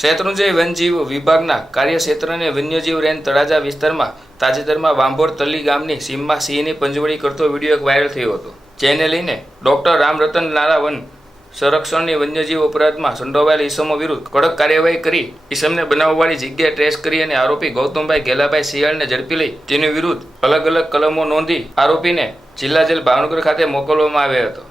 શેત્રુંજય વનજીવ વિભાગના કાર્યક્ષેત્રને વન્યજીવ રેન તળાજા વિસ્તારમાં તાજેતરમાં બાંભોર તલ્લી ગામની સીમમાં સિંહની પંજવણી કરતો વિડિયો એક વાયરલ થયો હતો જેને લઈને ડોક્ટર રામ રતન નારાવન સંરક્ષણની વન્યજીવ અપરાધમાં સંડોવાયેલ ઈસમો વિરુદ્ધ કડક કાર્યવાહી કરી ઈસમને બનાવવાની જગ્યાએ ટ્રેસ કરી અને આરોપી ગૌતમભાઈ ગેલાભાઈ શિયાળને ઝડપી લઈ તેની વિરુદ્ધ અલગ અલગ કલમો નોંધી આરોપીને જિલ્લા જેલ ભાવનગર ખાતે મોકલવામાં આવ્યો હતો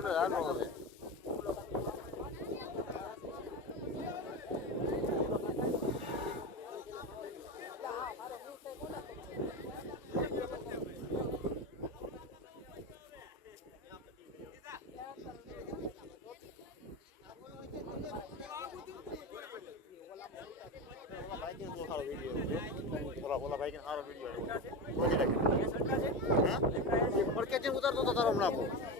आलो आलो रे ये सरकार से हां ये और कैसे उधर तो तो हम ना बोल